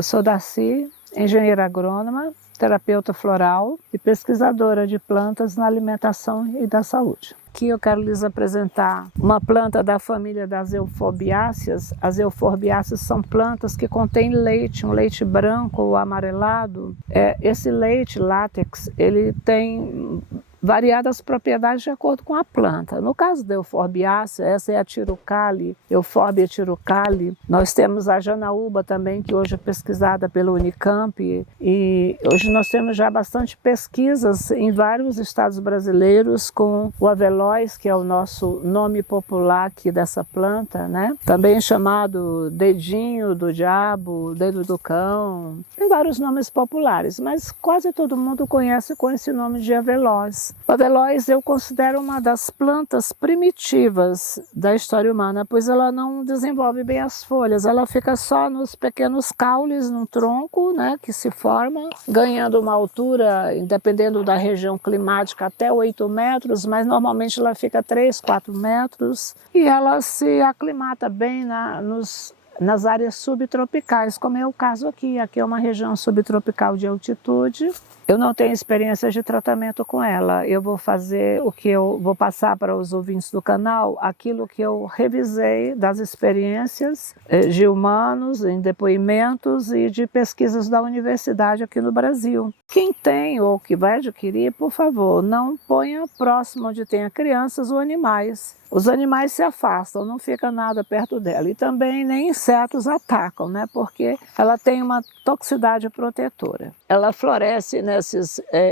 Eu sou Darcy, engenheira agrônoma, terapeuta floral e pesquisadora de plantas na alimentação e da saúde. Aqui eu quero lhes apresentar uma planta da família das euforbiáceas. As euforbiáceas são plantas que contêm leite, um leite branco ou amarelado. Esse leite látex, ele tem variadas propriedades de acordo com a planta. No caso da euforbiácea, essa é a Thyroucale, Euphorbia thyroucale. Nós temos a Janaúba também, que hoje é pesquisada pela Unicamp, e hoje nós temos já bastante pesquisas em vários estados brasileiros com o avelóis, que é o nosso nome popular aqui dessa planta, né? Também chamado dedinho do diabo, dedo do cão, tem vários nomes populares, mas quase todo mundo conhece com esse nome de avelóis. O avelóis eu considero uma das plantas primitivas da história humana, pois ela não desenvolve bem as folhas, ela fica só nos pequenos caules no tronco, né, que se forma, ganhando uma altura, dependendo da região climática, até 8 metros, mas normalmente ela fica 3, 4 metros, e ela se aclimata bem nas áreas subtropicais, como é o caso aqui. Aqui é uma região subtropical de altitude. Eu não tenho experiência de tratamento com ela. Eu vou fazer o que eu vou passar para os ouvintes do canal, aquilo que eu revisei das experiências de humanos, em depoimentos e de pesquisas da universidade aqui no Brasil. Quem tem ou que vai adquirir, por favor, não ponha próximo onde tenha crianças ou animais. Os animais se afastam, não fica nada perto dela. E também nem insetos atacam, né? Porque ela tem uma toxicidade protetora. Ela floresce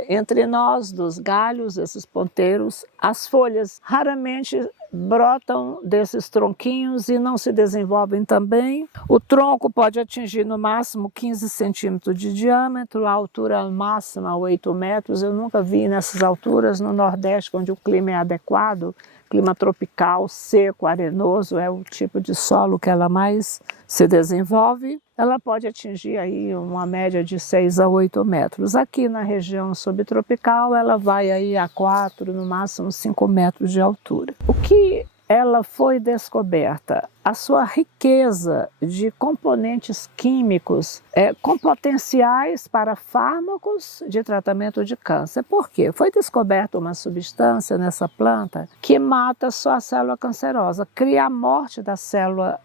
entre nós dos galhos, esses ponteiros. As folhas raramente brotam desses tronquinhos e não se desenvolvem também. O tronco pode atingir no máximo 15 centímetros de diâmetro, a altura máxima 8 metros. Eu nunca vi nessas alturas no Nordeste, onde o clima é adequado. Clima tropical, seco, arenoso, é o tipo de solo que ela mais se desenvolve. Ela pode atingir aí uma média de 6 a 8 metros. Aqui na região subtropical, ela vai aí a 4, no máximo 5 metros de altura. O que ela foi descoberta? A sua riqueza de componentes químicos com potenciais para fármacos de tratamento de câncer. Por quê? Foi descoberta uma substância nessa planta que mata só a célula cancerosa, cria a morte da célula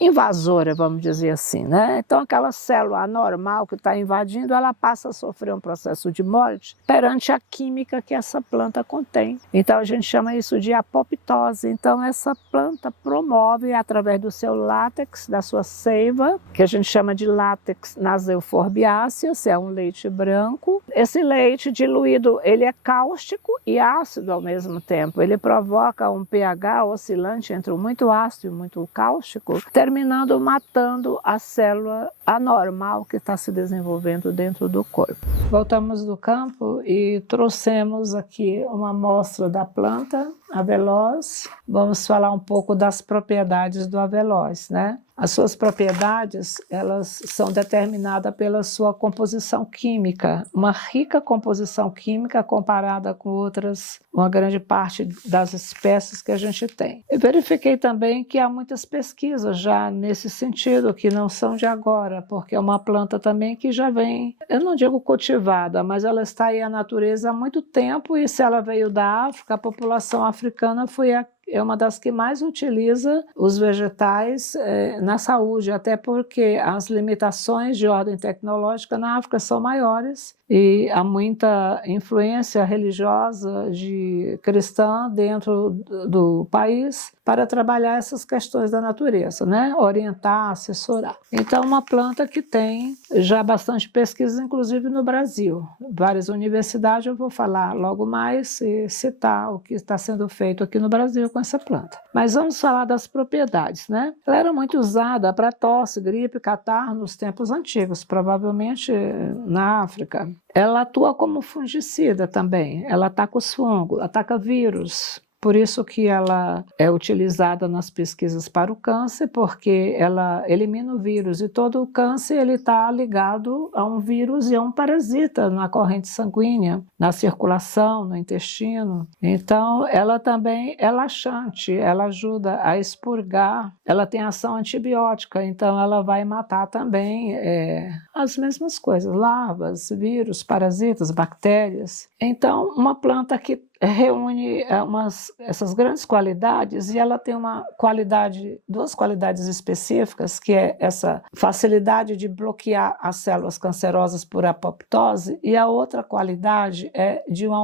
invasora, vamos dizer assim, né? Então aquela célula anormal que está invadindo, ela passa a sofrer um processo de morte perante a química que essa planta contém. Então a gente chama isso de apoptose. Então essa planta promove, através do seu látex, da sua seiva, que a gente chama de látex nas euforbiáceas, é um leite branco. Esse leite diluído, ele é cáustico e ácido ao mesmo tempo. Ele provoca um pH oscilante entre o muito ácido e o muito cáustico, terminando matando a célula anormal que está se desenvolvendo dentro do corpo. Voltamos do campo e trouxemos aqui uma amostra da planta avelós. Vamos falar um pouco das propriedades do avelós, né? As suas propriedades, elas são determinadas pela sua composição química, uma rica composição química comparada com outras, uma grande parte das espécies que a gente tem. Eu verifiquei também que há muitas pesquisas já nesse sentido, que não são de agora, porque é uma planta também que já vem, eu não digo cultivada, mas ela está aí na natureza há muito tempo, e se ela veio da África, a população africana é uma das que mais utiliza os vegetais na saúde, até porque as limitações de ordem tecnológica na África são maiores e há muita influência religiosa cristã dentro do país para trabalhar essas questões da natureza, né? Orientar, assessorar. Então, uma planta que tem já bastante pesquisa, inclusive no Brasil. Várias universidades, eu vou falar logo mais e citar o que está sendo feito aqui no Brasil com essa planta. Mas vamos falar das propriedades, né? Ela era muito usada para tosse, gripe, catarro nos tempos antigos, provavelmente na África. Ela atua como fungicida também, ela ataca os fungos, ataca vírus. Por isso que ela é utilizada nas pesquisas para o câncer, porque ela elimina o vírus, e todo o câncer ele está ligado a um vírus e a um parasita na corrente sanguínea, na circulação, no intestino. Então, ela também é laxante, ela ajuda a expurgar, ela tem ação antibiótica, então ela vai matar também as mesmas coisas, larvas, vírus, parasitas, bactérias. Então, uma planta que reúne essas grandes qualidades, e ela tem duas qualidades específicas, que é essa facilidade de bloquear as células cancerosas por apoptose, e a outra qualidade é de um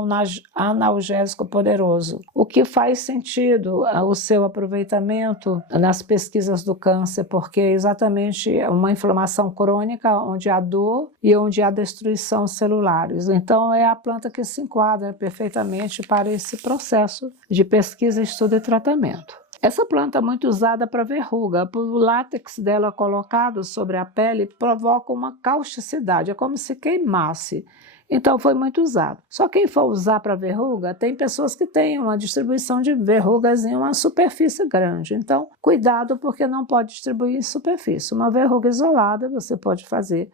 analgésico poderoso, o que faz sentido o seu aproveitamento nas pesquisas do câncer, porque é exatamente uma inflamação crônica onde há dor e onde há destruição celulares. Então é a planta que se enquadra perfeitamente para esse processo de pesquisa, estudo e tratamento. Essa planta é muito usada para verruga, o látex dela colocado sobre a pele provoca uma causticidade, é como se queimasse. Então foi muito usado. Só quem for usar para verruga, tem pessoas que têm uma distribuição de verrugas em uma superfície grande. Então, cuidado, porque não pode distribuir em superfície. Uma verruga isolada, você pode fazer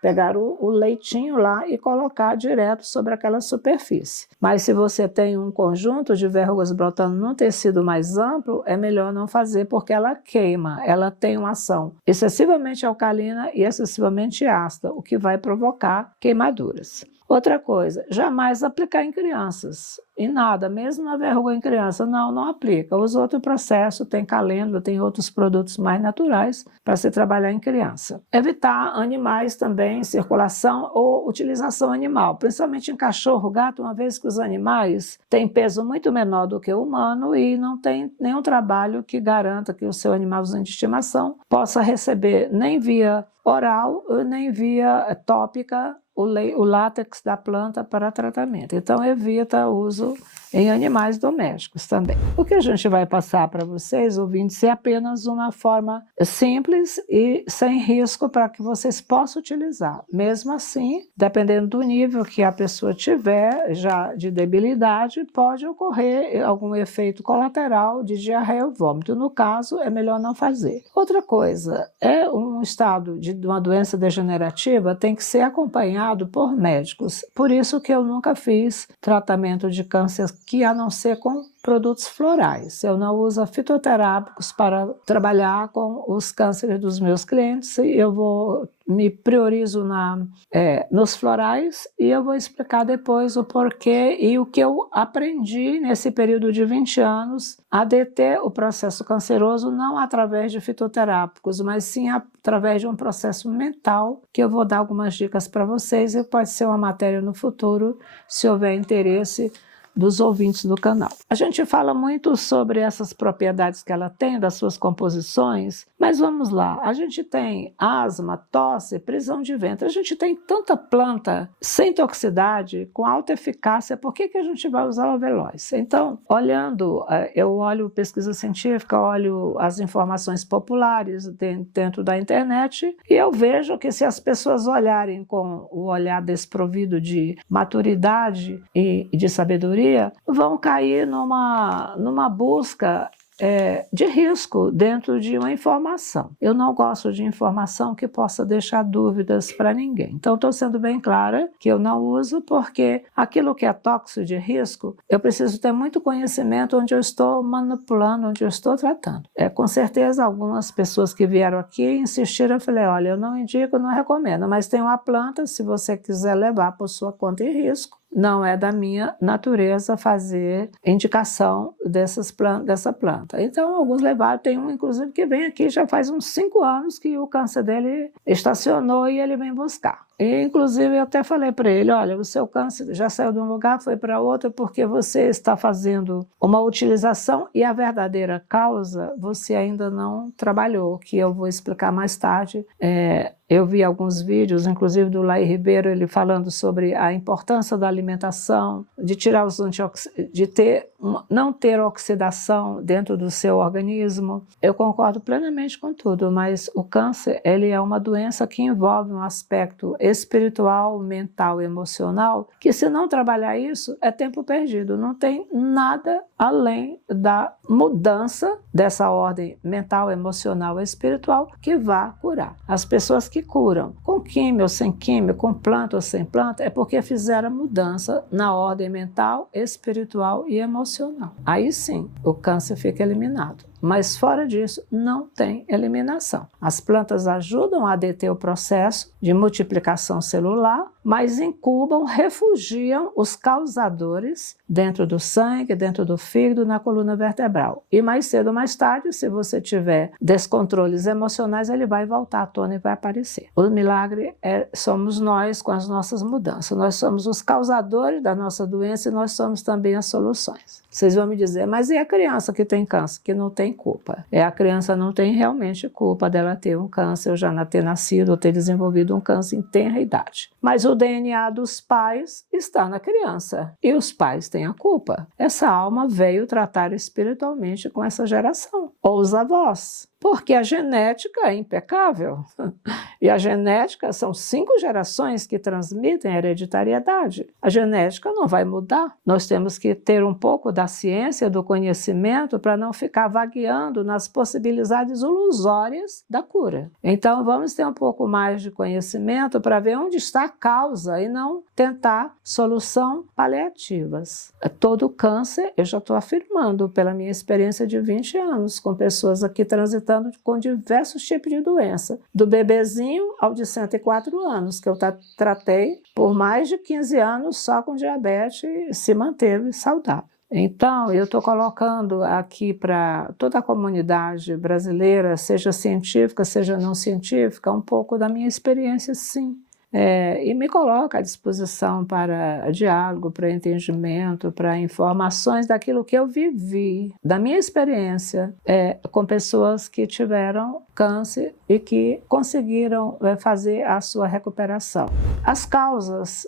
pegar o leitinho lá e colocar direto sobre aquela superfície. Mas se você tem um conjunto de verrugas brotando num tecido mais amplo, é melhor não fazer, porque ela queima, ela tem uma ação excessivamente alcalina e excessivamente ácida, o que vai provocar queimaduras. Outra coisa, jamais aplicar em crianças, em nada, mesmo na verruga em criança, não aplica. Usa outro processo, tem calêndula, tem outros produtos mais naturais para se trabalhar em criança. Evitar animais também, circulação ou utilização animal, principalmente em cachorro, gato, uma vez que os animais têm peso muito menor do que o humano e não tem nenhum trabalho que garanta que o seu animalzinho de estimação possa receber nem via oral, nem via tópica, o látex da planta para tratamento. Então, evita o uso em animais domésticos também. O que a gente vai passar para vocês, ouvintes, é apenas uma forma simples e sem risco para que vocês possam utilizar. Mesmo assim, dependendo do nível que a pessoa tiver já de debilidade, pode ocorrer algum efeito colateral de diarreia ou vômito. No caso, é melhor não fazer. Outra coisa, é um estado de uma doença degenerativa, tem que ser acompanhado por médicos. Por isso que eu nunca fiz tratamento de câncer a não ser com produtos florais. Eu não uso fitoterápicos para trabalhar com os cânceres dos meus clientes. Eu me priorizo nos florais, e eu vou explicar depois o porquê e o que eu aprendi nesse período de 20 anos a deter o processo canceroso, não através de fitoterápicos, mas sim através de um processo mental, que eu vou dar algumas dicas para vocês, e pode ser uma matéria no futuro, se houver interesse dos ouvintes do canal. A gente fala muito sobre essas propriedades que ela tem, das suas composições, mas vamos lá, a gente tem asma, tosse, prisão de ventre, a gente tem tanta planta sem toxicidade, com alta eficácia, por que a gente vai usar o Aveloz? Então, eu olho pesquisa científica, olho as informações populares dentro da internet, e eu vejo que se as pessoas olharem com o olhar desprovido de maturidade e de sabedoria, vão cair numa busca de risco dentro de uma informação. Eu não gosto de informação que possa deixar dúvidas para ninguém. Então, estou sendo bem clara que eu não uso, porque aquilo que é tóxico de risco, eu preciso ter muito conhecimento onde eu estou manipulando, onde eu estou tratando. Com certeza, algumas pessoas que vieram aqui insistiram, eu falei, olha, eu não indico, não recomendo, mas tem uma planta, se você quiser levar por sua conta e risco, não é da minha natureza fazer indicação dessa planta. Então, alguns levaram, tem um inclusive que vem aqui já faz uns 5 anos que o câncer dele estacionou e ele vem buscar. E, inclusive, eu até falei para ele, olha, o seu câncer já saiu de um lugar, foi para outro, porque você está fazendo uma utilização e a verdadeira causa você ainda não trabalhou, que eu vou explicar mais tarde Eu vi alguns vídeos, inclusive do Laí Ribeiro, ele falando sobre a importância da alimentação, de tirar os não ter oxidação dentro do seu organismo. Eu concordo plenamente com tudo, mas o câncer, ele é uma doença que envolve um aspecto espiritual, mental e emocional, que se não trabalhar isso, é tempo perdido. Não tem nada além da mudança dessa ordem mental, emocional e espiritual que vá curar. As pessoas que curam com químio ou sem químio, com planta ou sem planta, é porque fizeram mudança na ordem mental, espiritual e emocional. Aí sim, o câncer fica eliminado. Mas fora disso, não tem eliminação. As plantas ajudam a deter o processo de multiplicação celular, mas incubam, refugiam os causadores dentro do sangue, dentro do fígado, na coluna vertebral. E mais cedo ou mais tarde, se você tiver descontroles emocionais, ele vai voltar à tona e vai aparecer. O milagre somos nós com as nossas mudanças. Nós somos os causadores da nossa doença e nós somos também as soluções. Vocês vão me dizer, mas e a criança que tem câncer, que não tem culpa? A criança não tem realmente culpa dela ter um câncer, ou já ter nascido, ou ter desenvolvido um câncer em tenra idade. Mas o DNA dos pais está na criança, e os pais têm a culpa. Essa alma veio tratar espiritualmente com essa geração, ou os avós. Porque a genética é impecável. E a genética são 5 gerações que transmitem a hereditariedade. A genética não vai mudar. Nós temos que ter um pouco da ciência, do conhecimento, para não ficar vagueando nas possibilidades ilusórias da cura. Então, vamos ter um pouco mais de conhecimento para ver onde está a causa e não tentar solução paliativas. Todo câncer, eu já estou afirmando, pela minha experiência de 20 anos, com pessoas aqui transitando com diversos tipos de doença, do bebezinho ao de 104 anos, que eu tratei por mais de 15 anos só com diabetes e se manteve saudável. Então, eu estou colocando aqui para toda a comunidade brasileira, seja científica, seja não científica, um pouco da minha experiência, sim. E me coloco à disposição para diálogo, para entendimento, para informações daquilo que eu vivi, da minha experiência com pessoas que tiveram câncer e que conseguiram fazer a sua recuperação. As causas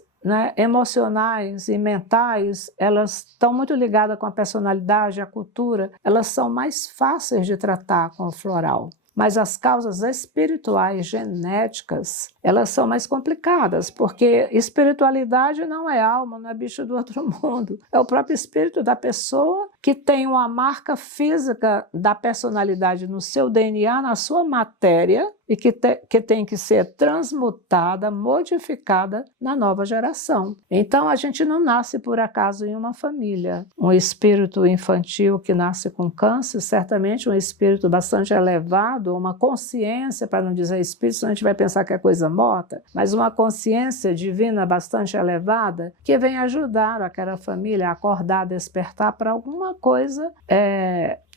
emocionais e mentais, elas estão muito ligadas com a personalidade, a cultura, elas são mais fáceis de tratar com o floral. Mas as causas espirituais, genéticas, elas são mais complicadas, porque espiritualidade não é alma, não é bicho do outro mundo. É o próprio espírito da pessoa que tem uma marca física da personalidade no seu DNA, na sua matéria, e que tem que ser transmutada, modificada na nova geração. Então, a gente não nasce por acaso em uma família. Um espírito infantil que nasce com câncer, certamente um espírito bastante elevado, uma consciência, para não dizer espírito, senão a gente vai pensar que é coisa morta, mas uma consciência divina bastante elevada, que vem ajudar aquela família a acordar, a despertar para alguma coisa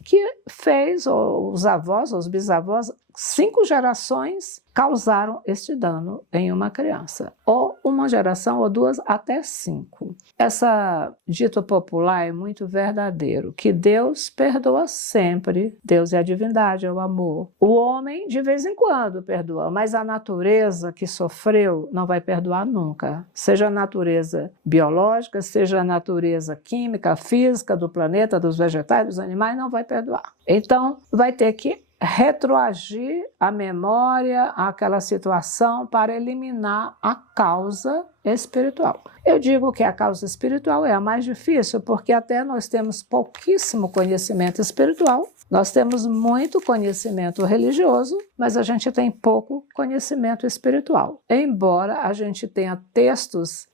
que fez, ou os avós, ou os bisavós, 5 gerações causaram este dano em uma criança. Ou uma geração, ou 2, até 5. Essa dito popular é muito verdadeiro, que Deus perdoa sempre. Deus é a divindade, é o amor. O homem, de vez em quando, perdoa, mas a natureza que sofreu não vai perdoar nunca. Seja a natureza biológica, seja a natureza química, física do planeta, dos vegetais, dos animais, não vai perdoar. Então, vai ter que retroagir a memória àquela situação para eliminar a causa espiritual. Eu digo que a causa espiritual é a mais difícil, porque até nós temos pouquíssimo conhecimento espiritual, nós temos muito conhecimento religioso, mas a gente tem pouco conhecimento espiritual. Embora a gente tenha textos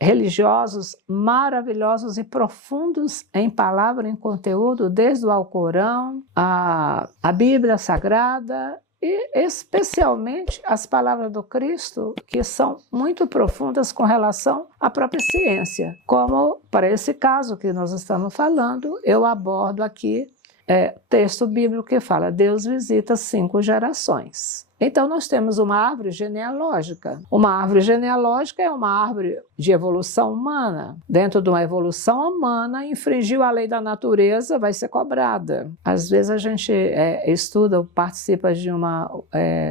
religiosos maravilhosos e profundos em palavra, em conteúdo, desde o Alcorão, a Bíblia Sagrada, e especialmente as palavras do Cristo, que são muito profundas com relação à própria ciência. Como para esse caso que nós estamos falando, eu abordo aqui texto bíblico que fala: Deus visita 5 gerações. Então nós temos uma árvore genealógica. Uma árvore genealógica é uma árvore de evolução humana. Dentro de uma evolução humana, infringiu a lei da natureza, vai ser cobrada. Às vezes a gente estuda ou participa de uma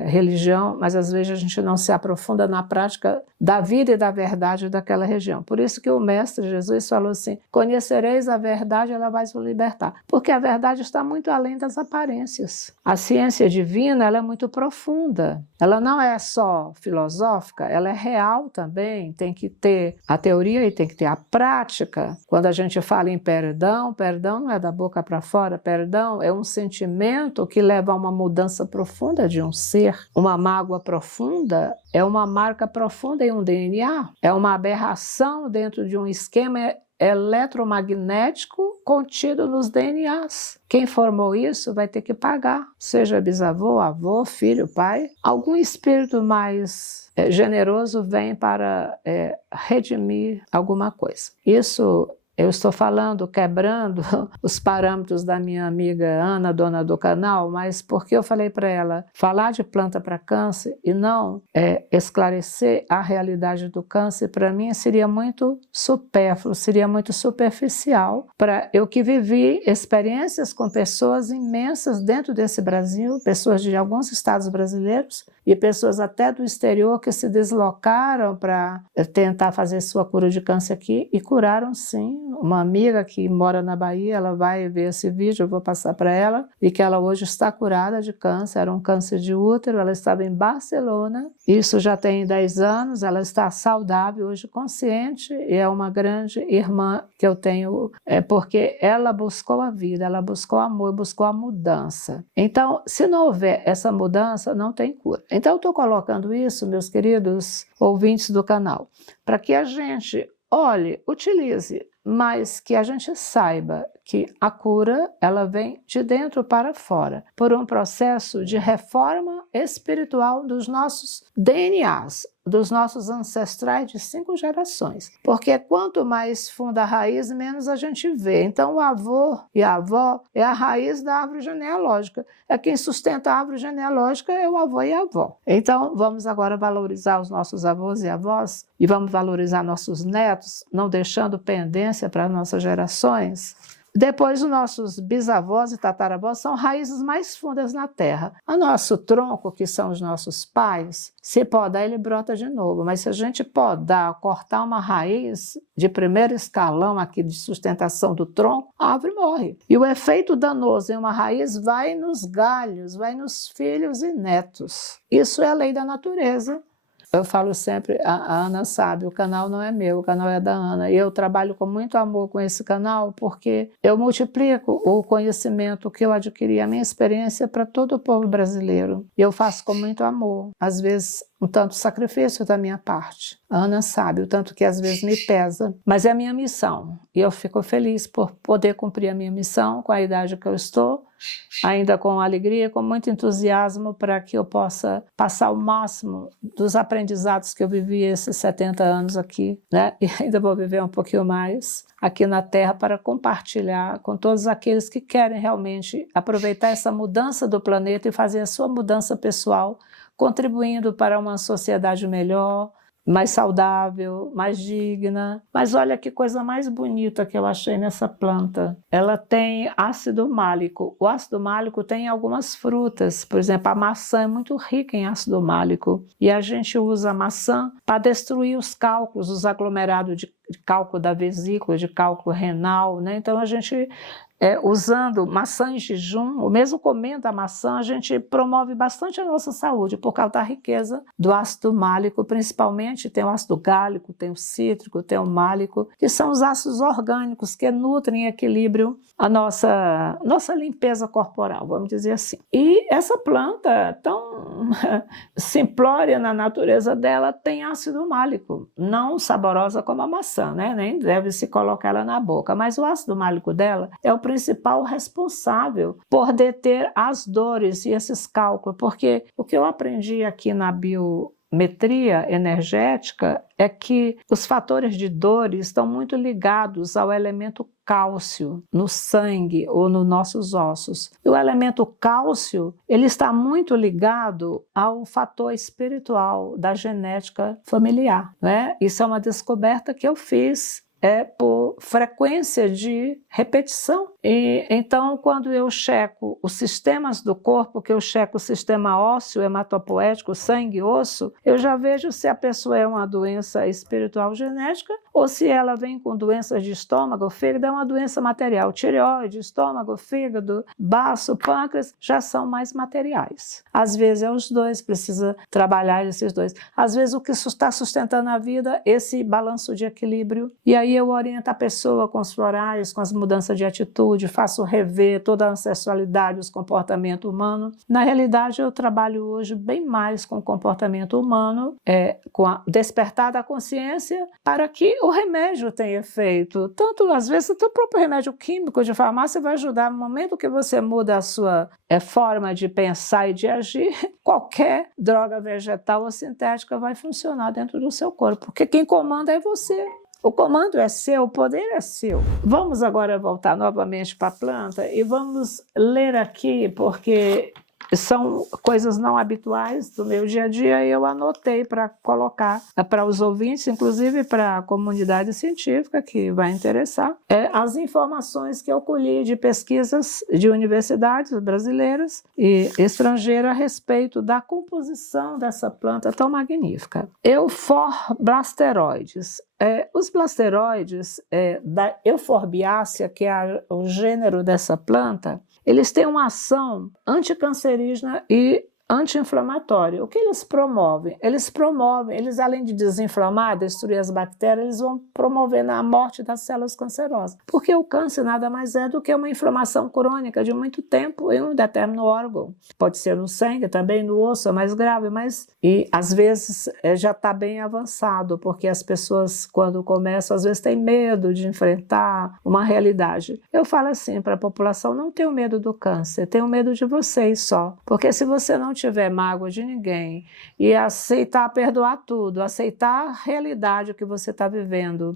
religião, mas às vezes a gente não se aprofunda na prática da vida e da verdade daquela região. Por isso que o Mestre Jesus falou assim: conhecereis a verdade, ela vai vos libertar. Porque a verdade está muito além das aparências. A ciência divina, ela é muito profunda. Ela não é só filosófica, ela é real também. Tem que ter a teoria e tem que ter a prática. Quando a gente fala em perdão, perdão não é da boca para fora, perdão é um sentimento que leva a uma mudança profunda de um ser. Uma mágoa profunda é uma marca profunda em um DNA, é uma aberração dentro de um esquema eletromagnético contido nos DNAs. Quem formou isso vai ter que pagar, seja bisavô, avô, filho, pai. Algum espírito mais generoso vem para redimir alguma coisa. Isso eu estou falando, quebrando os parâmetros da minha amiga Ana, dona do canal, mas porque eu falei para ela falar de planta para câncer e não esclarecer a realidade do câncer, para mim seria muito supérfluo, seria muito superficial. Para eu que vivi experiências com pessoas imensas dentro desse Brasil, pessoas de alguns estados brasileiros e pessoas até do exterior que se deslocaram para tentar fazer sua cura de câncer aqui e curaram sim. Uma amiga que mora na Bahia, ela vai ver esse vídeo, eu vou passar para ela, e que ela hoje está curada de câncer, era um câncer de útero, ela estava em Barcelona, isso já tem 10 anos, ela está saudável, hoje consciente, e é uma grande irmã que eu tenho, porque ela buscou a vida, ela buscou amor, buscou a mudança. Então, se não houver essa mudança, não tem cura. Então, eu estou colocando isso, meus queridos ouvintes do canal, para que a gente olhe, utilize, mas que a gente saiba que a cura ela vem de dentro para fora, por um processo de reforma espiritual dos nossos DNAs, dos nossos ancestrais de 5 gerações. Porque quanto mais funda a raiz, menos a gente vê. Então o avô e a avó é a raiz da árvore genealógica. Quem sustenta a árvore genealógica é o avô e a avó. Então vamos agora valorizar os nossos avós e avós e vamos valorizar nossos netos, não deixando pendência para nossas gerações. Depois, os nossos bisavós e tataravós são raízes mais fundas na terra. O nosso tronco, que são os nossos pais, se podar, ele brota de novo. Mas se a gente podar, cortar uma raiz de primeiro escalão aqui de sustentação do tronco, a árvore morre. E o efeito danoso em uma raiz vai nos galhos, vai nos filhos e netos. Isso é a lei da natureza. Eu falo sempre, a Ana sabe, o canal não é meu, o canal é da Ana. E eu trabalho com muito amor com esse canal porque eu multiplico o conhecimento que eu adquiri, a minha experiência para todo o povo brasileiro. E eu faço com muito amor, às vezes um tanto sacrifício da minha parte. A Ana sabe, o tanto que às vezes me pesa, mas é a minha missão. E eu fico feliz por poder cumprir a minha missão com a idade que eu estou, ainda com alegria, com muito entusiasmo para que eu possa passar o máximo dos aprendizados que eu vivi esses 70 anos aqui, né? E ainda vou viver um pouquinho mais aqui na Terra para compartilhar com todos aqueles que querem realmente aproveitar essa mudança do planeta e fazer a sua mudança pessoal, contribuindo para uma sociedade melhor, mais saudável, mais digna. Mas olha que coisa mais bonita que eu achei nessa planta. Ela tem ácido málico. O ácido málico tem algumas frutas. Por exemplo, a maçã é muito rica em ácido málico. E a gente usa a maçã para destruir os cálculos, os aglomerados de cálculo da vesícula, de cálculo renal, né? Então a gente usando maçã em jejum, ou mesmo comendo a maçã, a gente promove bastante a nossa saúde, por causa da riqueza do ácido málico, principalmente tem o ácido gálico, tem o cítrico, tem o málico, que são os ácidos orgânicos que nutrem e equilibram a nossa limpeza corporal, vamos dizer assim. E essa planta tão simplória na natureza dela tem ácido málico, não saborosa como a maçã, né? Nem deve se colocar ela na boca, mas o ácido málico dela é o principal responsável por deter as dores e esses cálculos, porque o que eu aprendi aqui na biometria energética é que os fatores de dor estão muito ligados ao elemento cálcio no sangue ou nos nossos ossos. E o elemento cálcio, ele está muito ligado ao fator espiritual da genética familiar, né? Isso é uma descoberta que eu fiz por frequência de repetição. E então, quando eu checo os sistemas do corpo, que eu checo o sistema ósseo, hematopoético, sangue e osso, eu já vejo se a pessoa é uma doença espiritual genética ou se ela vem com doenças de estômago, fígado, é uma doença material. Tireoide, estômago, fígado, baço, pâncreas, já são mais materiais. Às vezes é os dois, precisa trabalhar esses dois. Às vezes o que está sustentando a vida, esse balanço de equilíbrio. E aí eu oriento a pessoa com os florais, com as mudanças de atitude, faço rever toda a ancestralidade, os comportamentos humanos. Na realidade, eu trabalho hoje bem mais com o comportamento humano, com a despertar da consciência, para que o remédio tenha efeito. Tanto, às vezes, o próprio remédio químico de farmácia vai ajudar. No momento que você muda a sua forma de pensar e de agir, qualquer droga vegetal ou sintética vai funcionar dentro do seu corpo, porque quem comanda é você. O comando é seu, o poder é seu. Vamos agora voltar novamente para a planta e vamos ler aqui, porque são coisas não habituais do meu dia a dia e eu anotei para colocar para os ouvintes, inclusive para a comunidade científica que vai interessar, as informações que eu colhi de pesquisas de universidades brasileiras e estrangeiras a respeito da composição dessa planta tão magnífica. Euforblasteroides. Os blasteroides da Euforbiácea, que é o gênero dessa planta, eles têm uma ação anticancerígena e anti-inflamatória. O que eles promovem? Eles além de desinflamar, destruir as bactérias, eles vão promover a morte das células cancerosas. Porque o câncer nada mais é do que uma inflamação crônica de muito tempo em um determinado órgão. Pode ser no sangue, também no osso, é mais grave, e às vezes já está bem avançado, porque as pessoas, quando começam, às vezes têm medo de enfrentar uma realidade. Eu falo assim para a população, não tenham medo do câncer, tenham medo de vocês só. Porque se você não tiver mágoa de ninguém e aceitar, perdoar tudo, aceitar a realidade que você está vivendo,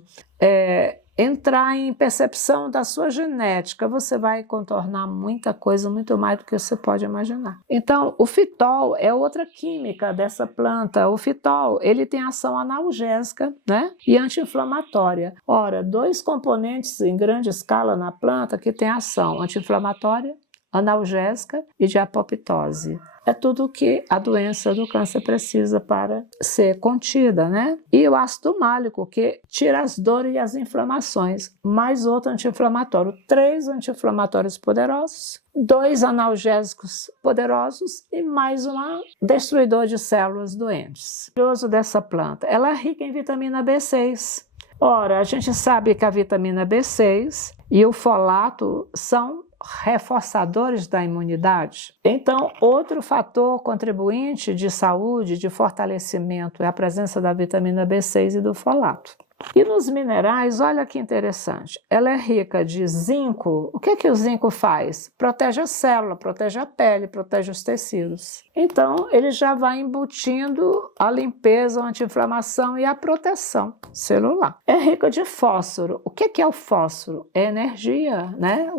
entrar em percepção da sua genética, você vai contornar muita coisa, muito mais do que você pode imaginar. Então, o fitol é outra química dessa planta. O fitol, ele tem ação analgésica, né, e anti-inflamatória. Ora, dois componentes em grande escala na planta que tem ação anti-inflamatória, analgésica e de apoptose. É tudo que a doença do câncer precisa para ser contida, né? E o ácido málico, que tira as dores e as inflamações. Mais outro anti-inflamatório. 3 anti-inflamatórios poderosos, 2 analgésicos poderosos e mais um destruidor de células doentes. O uso dessa planta, ela é rica em vitamina B6. Ora, a gente sabe que a vitamina B6 e o folato são reforçadores da imunidade. Então, outro fator contribuinte de saúde, de fortalecimento, é a presença da vitamina B6 e do folato. E nos minerais, olha que interessante, ela é rica de zinco. O que o zinco faz? Protege a célula, protege a pele, protege os tecidos. Então, ele já vai embutindo a limpeza, a anti-inflamação e a proteção celular. É rica de fósforo. O que é o fósforo? É energia, né?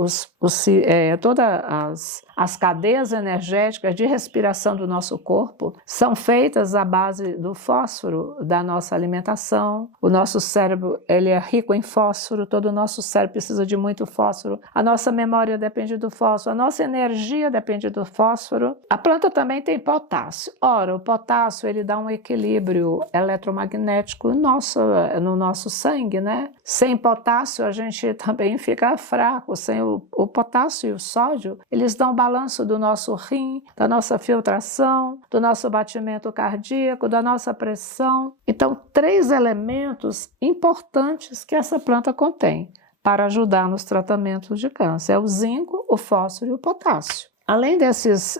Todas as cadeias energéticas de respiração do nosso corpo são feitas à base do fósforo da nossa alimentação. O nosso cérebro, ele é rico em fósforo, todo o nosso cérebro precisa de muito fósforo. A nossa memória depende do fósforo, a nossa energia depende do fósforo. A planta também tem potássio. Ora, o potássio, ele dá um equilíbrio eletromagnético no nosso sangue, né? Sem potássio, a gente também fica fraco. Sem o potássio e o sódio, eles dão balanço do nosso rim, da nossa filtração, do nosso batimento cardíaco, da nossa pressão. Então, 3 elementos importantes que essa planta contém para ajudar nos tratamentos de câncer. É o zinco, o fósforo e o potássio. Além desses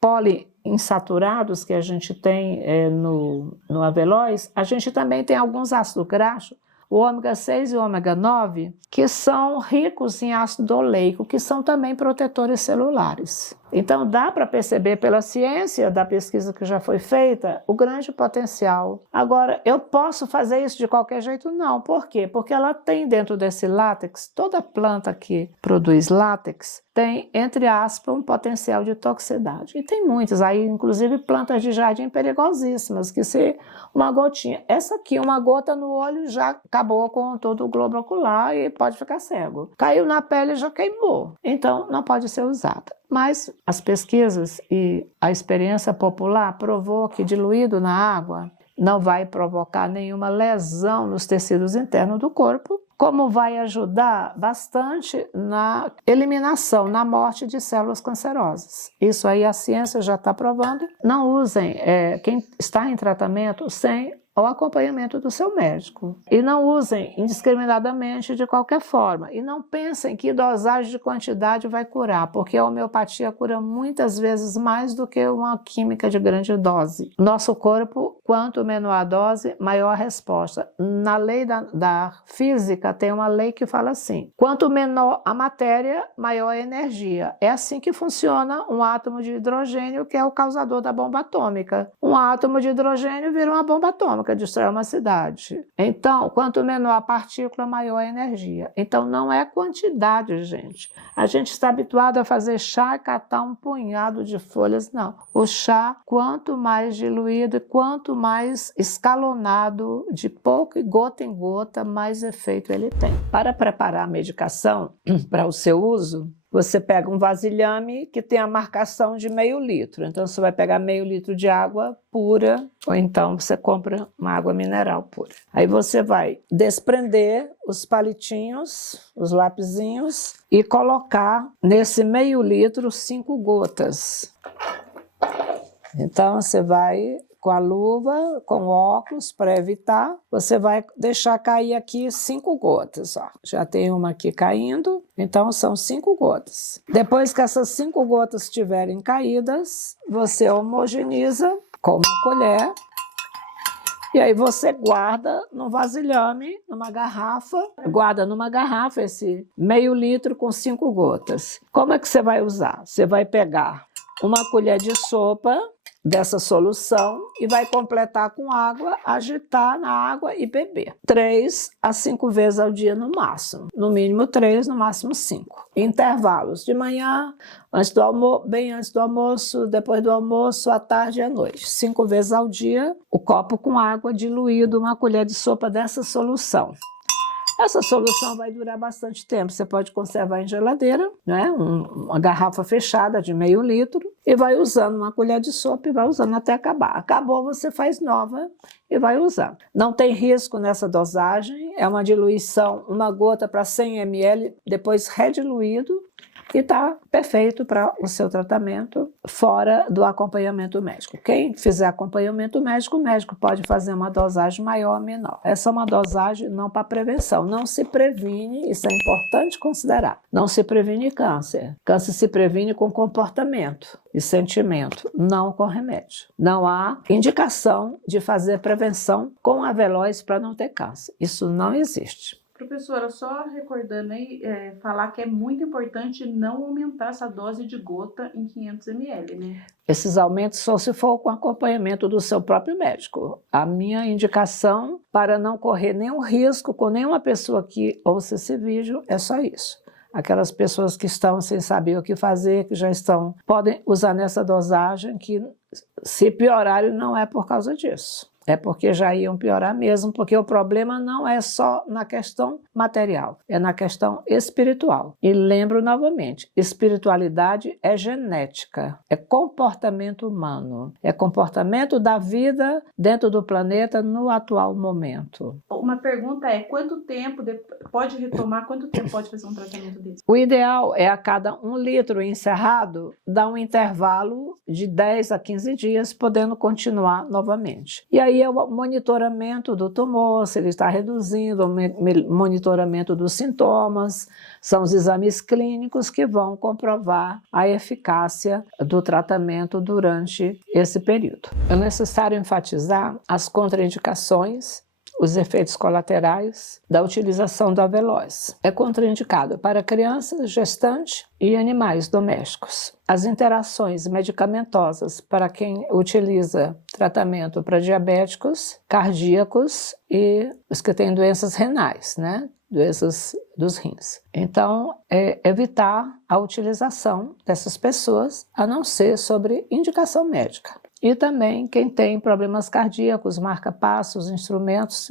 poliinsaturados que a gente tem no avelóis, a gente também tem alguns ácidos graxos, o ômega 6 e o ômega 9, que são ricos em ácido oleico, que são também protetores celulares. Então dá para perceber pela ciência da pesquisa que já foi feita o grande potencial. Agora, eu posso fazer isso de qualquer jeito? Não. Por quê? Porque ela tem dentro desse látex, toda planta que produz látex tem, entre aspas, um potencial de toxicidade. E tem muitas aí, inclusive plantas de jardim perigosíssimas, que se uma gotinha, essa aqui, uma gota no olho já acabou com todo o globo ocular e pode ficar cego. Caiu na pele e já queimou. Então, não pode ser usada. Mas as pesquisas e a experiência popular provou que diluído na água não vai provocar nenhuma lesão nos tecidos internos do corpo, como vai ajudar bastante na eliminação, na morte de células cancerosas. Isso aí a ciência já está provando. Não usem quem está em tratamento sem o acompanhamento do seu médico. E não usem indiscriminadamente de qualquer forma. E não pensem que dosagem de quantidade vai curar, porque a homeopatia cura muitas vezes mais do que uma química de grande dose. Nosso corpo, quanto menor a dose, maior a resposta. Na lei da física tem uma lei que fala assim: quanto menor a matéria, maior a energia. É assim que funciona um átomo de hidrogênio, que é o causador da bomba atômica. Um átomo de hidrogênio vira uma bomba atômica, destrói uma cidade. Então, quanto menor a partícula, maior a energia. Então, não é quantidade, gente. A gente está habituado a fazer chá e catar um punhado de folhas. Não. O chá, quanto mais diluído e quanto mais escalonado, de pouco e gota em gota, mais efeito ele tem. Para preparar a medicação para o seu uso, você pega um vasilhame que tem a marcação de meio litro. Então, você vai pegar meio litro de água pura, ou então você compra uma água mineral pura. Aí você vai desprender os palitinhos, os lapisinhos, e colocar nesse meio litro 5 gotas. Então, você vai com a luva, com óculos, para evitar, você vai deixar cair aqui 5 gotas. Ó. Já tem uma aqui caindo, então são 5 gotas. Depois que essas 5 gotas estiverem caídas, você homogeneiza com uma colher, e aí você guarda no vasilhame, numa garrafa, guarda numa garrafa esse meio litro com 5 gotas. Como é que você vai usar? Você vai pegar uma colher de sopa dessa solução e vai completar com água, agitar na água e beber. 3 a 5 vezes ao dia no máximo. No mínimo 3, no máximo 5. Intervalos de manhã, antes do almoço, bem antes do almoço, depois do almoço, à tarde e à noite. 5 vezes ao dia, o copo com água diluído, uma colher de sopa dessa solução. Essa solução vai durar bastante tempo. Você pode conservar em geladeira, né? Uma garrafa fechada de meio litro, e vai usando uma colher de sopa e vai usando até acabar. Acabou, você faz nova e vai usando. Não tem risco nessa dosagem, é uma diluição, uma gota para 100 ml, depois rediluído, e está perfeito para o seu tratamento, fora do acompanhamento médico. Quem fizer acompanhamento médico, o médico pode fazer uma dosagem maior ou menor. Essa é uma dosagem não para prevenção. Não se previne, isso é importante considerar. Não se previne câncer. Câncer se previne com comportamento e sentimento, não com remédio. Não há indicação de fazer prevenção com a Veloz para não ter câncer. Isso não existe. Professora, só recordando aí, falar que é muito importante não aumentar essa dose de gota em 500 ml, né? Esses aumentos só se for com acompanhamento do seu próprio médico. A minha indicação para não correr nenhum risco com nenhuma pessoa que ouça esse vídeo é só isso. Aquelas pessoas que estão sem saber o que fazer, que já estão, podem usar nessa dosagem, que se piorarem não é por causa disso. É porque já iam piorar mesmo, porque o problema não é só na questão material, é na questão espiritual. E lembro novamente, espiritualidade é genética, é comportamento humano, é comportamento da vida dentro do planeta no atual momento. Uma pergunta é, quanto tempo pode retomar, quanto tempo pode fazer um tratamento desse? O ideal é a cada 1 litro encerrado, dar um intervalo de 10 a 15 dias, podendo continuar novamente. E aí é o monitoramento do tumor, se ele está reduzindo, o monitoramento dos sintomas, são os exames clínicos que vão comprovar a eficácia do tratamento durante esse período. É necessário enfatizar as contraindicações, os efeitos colaterais da utilização da veloz. É contraindicado para crianças, gestantes e animais domésticos. As interações medicamentosas para quem utiliza tratamento para diabéticos, cardíacos e os que têm doenças renais, né? Doenças dos rins. Então, evitar a utilização dessas pessoas, a não ser sobre indicação médica. E também quem tem problemas cardíacos, marca-passos, instrumentos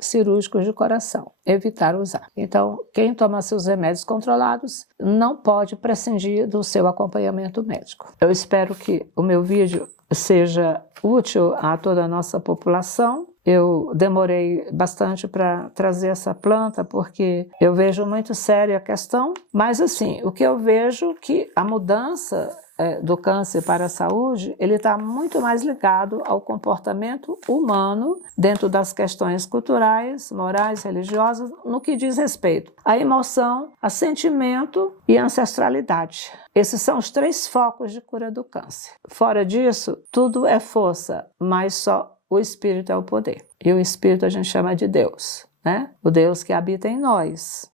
cirúrgicos de coração, evitar usar. Então, quem toma seus remédios controlados não pode prescindir do seu acompanhamento médico. Eu espero que o meu vídeo seja útil a toda a nossa população. Eu demorei bastante para trazer essa planta porque eu vejo muito séria a questão, mas assim, o que eu vejo que a mudança do câncer para a saúde, ele está muito mais ligado ao comportamento humano dentro das questões culturais, morais, religiosas, no que diz respeito à emoção, a sentimento e ancestralidade. Esses são os 3 focos de cura do câncer. Fora disso, tudo é força, mas só o Espírito é o poder. E o Espírito a gente chama de Deus, né? O Deus que habita em nós.